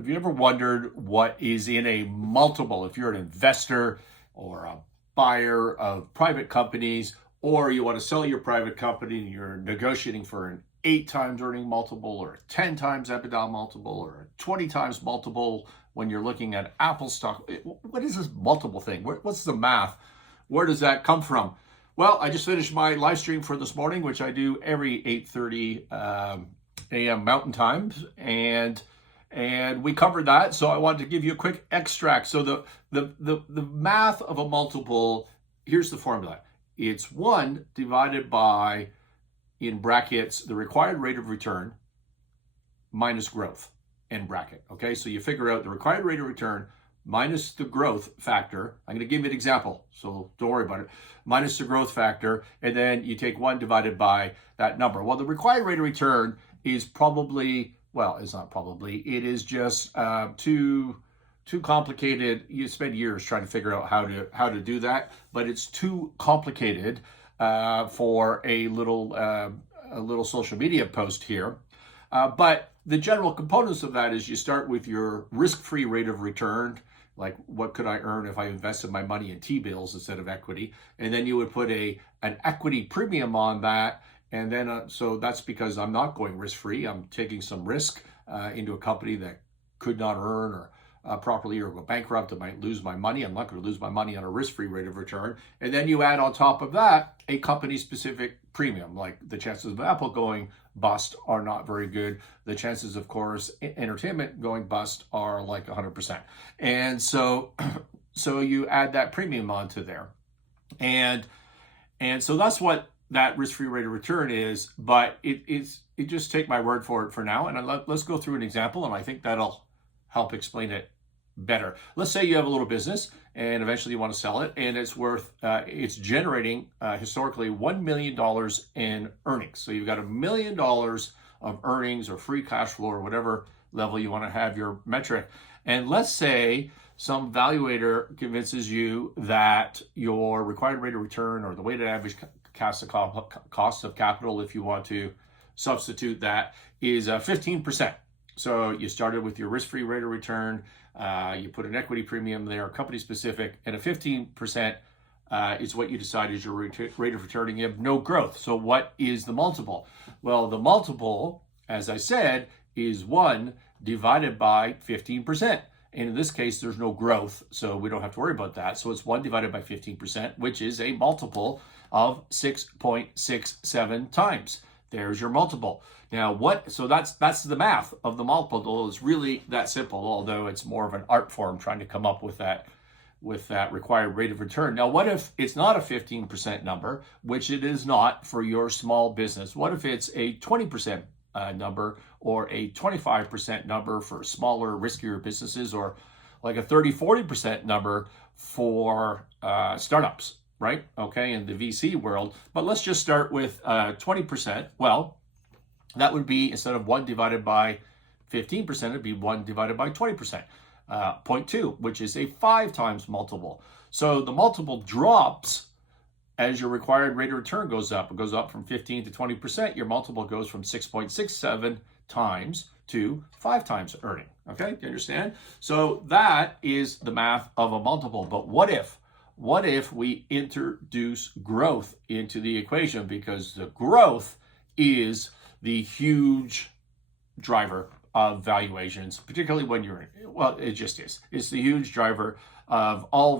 Have you ever wondered what is in a multiple? If you're an investor or a buyer of private companies, or you want to sell your private company and you're negotiating for an 8 times earning multiple or a 10 times EBITDA multiple or a 20 times multiple when you're looking at Apple stock. What is this multiple thing? What's the math? Where does that come from? Well, I just finished my live stream for this morning, which I do every 8:30 a.m. Mountain Time, and we covered that. So I wanted to give you a quick extract. So the math of a multiple, here's the formula. It's 1 divided by, in brackets, the required rate of return minus growth, end bracket. Okay, so you figure out the required rate of return minus the growth factor. I'm going to give you an example, so don't worry about it. Minus the growth factor, and then you take 1 divided by that number. Well, the required rate of return is probably, well, it's not probably, it is just too complicated. You spend years trying to figure out how to do that, but it's too complicated for a little social media post here. But the general components of that is you start with your risk-free rate of return, like what could I earn if I invested my money in T-bills instead of equity, and then you would put an equity premium on that, and then so that's because I'm not going risk-free. I'm taking some risk into a company that could not earn or properly or go bankrupt. I might lose my money. I'm not going to lose my money on a risk-free rate of return. And then you add on top of that a company-specific premium, like the chances of Apple going bust are not very good. The chances, of course, entertainment going bust are like 100%. And so you add that premium onto there. And so that's what that risk-free rate of return is, but it just take my word for it for now. And let's go through an example, and I think that'll help explain it better. Let's say you have a little business and eventually you want to sell it, and it's generating historically $1 million in earnings. So you've got $1 million of earnings or free cash flow or whatever level you want to have your metric. And let's say some valuator convinces you that your required rate of return, or the weighted average cost of capital, if you want to substitute that, is 15%. So you started with your risk-free rate of return, you put an equity premium there, company specific, and a 15% is what you decide is your rate of return, and you have no growth. So what is the multiple? Well, the multiple, as I said, is 1 divided by 15%. And in this case, there's no growth, so we don't have to worry about that. So it's 1 divided by 15%, which is a multiple of 6.67 times. There's your multiple. Now, so that's the math of the multiple. It's really that simple, although it's more of an art form trying to come up with that required rate of return. Now, what if it's not a 15% number, which it is not for your small business? What if it's a 20% number, or a 25% number for smaller, riskier businesses, or like a 30-40% number for startups, right? Okay, in the VC world. But let's just start with 20%. Well, that would be, instead of 1 divided by 15%, it'd be 1 divided by 20%, 0.2, which is a 5 times multiple. So the multiple drops as your required rate of return goes up. It goes up from 15 to 20%. Your multiple goes from 6.67 times to 5 times earning. Okay, you understand? So that is the math of a multiple. But what if we introduce growth into the equation? Because the growth is the huge driver of valuations, particularly when you're well, it just is. It's the huge driver of all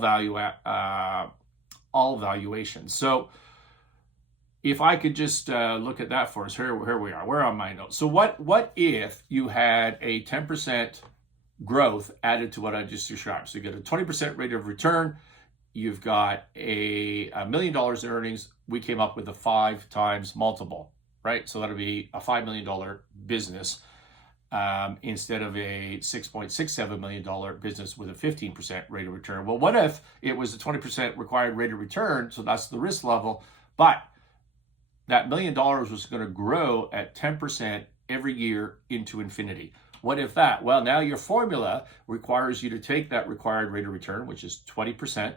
valuations. So if I could just look at that for us, here we are. We're on my notes. So what if you had a 10% growth added to what I just described? So you get a 20% rate of return. You've got $1 million in earnings. We came up with a 5 times multiple, right? So that'll be a $5 million business instead of a $6.67 million business with a 15% rate of return. Well, what if it was a 20% required rate of return? So that's the risk level, but that $1 million was going to grow at 10% every year into infinity. What if that? Well, now your formula requires you to take that required rate of return, which is 20%,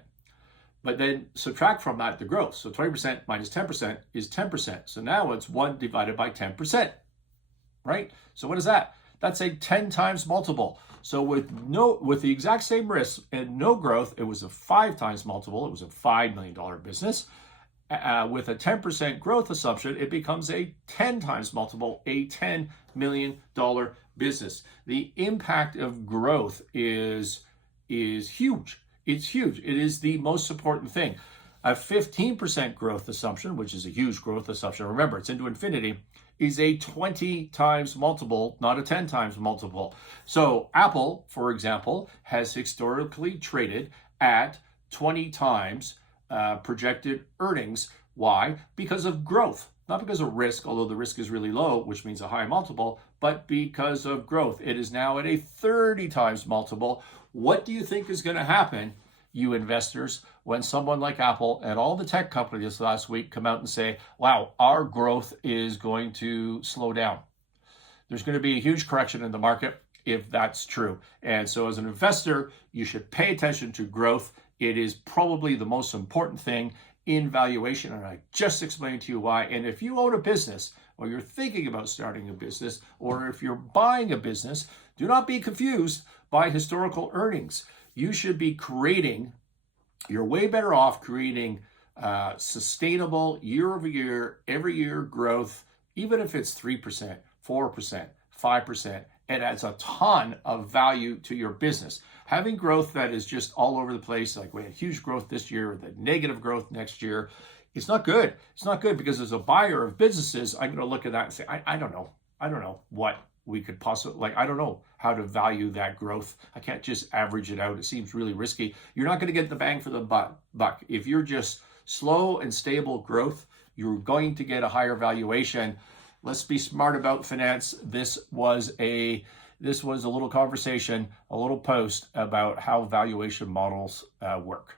but then subtract from that the growth. So 20% minus 10% is 10%. So now it's 1 divided by 10%, right? So what is that? That's a 10 times multiple. So with the exact same risk and no growth, it was a 5 times multiple. It was a $5 million business. With a 10% growth assumption, it becomes a 10 times multiple, a $10 million business. The impact of growth is huge. It's huge. It is the most important thing. A 15% growth assumption, which is a huge growth assumption, remember, it's into infinity, is a 20 times multiple, not a 10 times multiple. So Apple, for example, has historically traded at 20 times projected earnings. Why? Because of growth, not because of risk, although the risk is really low, which means a high multiple, but because of growth. It is now at a 30 times multiple. What do you think is going to happen, you investors, when someone like Apple and all the tech companies last week come out and say, wow, our growth is going to slow down? There's going to be a huge correction in the market if that's true. And so as an investor, you should pay attention to growth. It is probably the most important thing in valuation, and I just explained to you why. And if you own a business, or you're thinking about starting a business, or if you're buying a business, do not be confused by historical earnings. You should be you're way better off creating sustainable year-over-year, every year growth, even if it's 3%, 4%, 5%. It adds a ton of value to your business. Having growth that is just all over the place, like we had huge growth this year, or the negative growth next year, it's not good. It's not good, because as a buyer of businesses, I'm going to look at that and say, I don't know. I don't know what we could possibly, I don't know how to value that growth. I can't just average it out. It seems really risky. You're not going to get the bang for the buck. If you're just slow and stable growth, you're going to get a higher valuation. Let's be smart about finance. This was a little conversation, a little post about how valuation models work.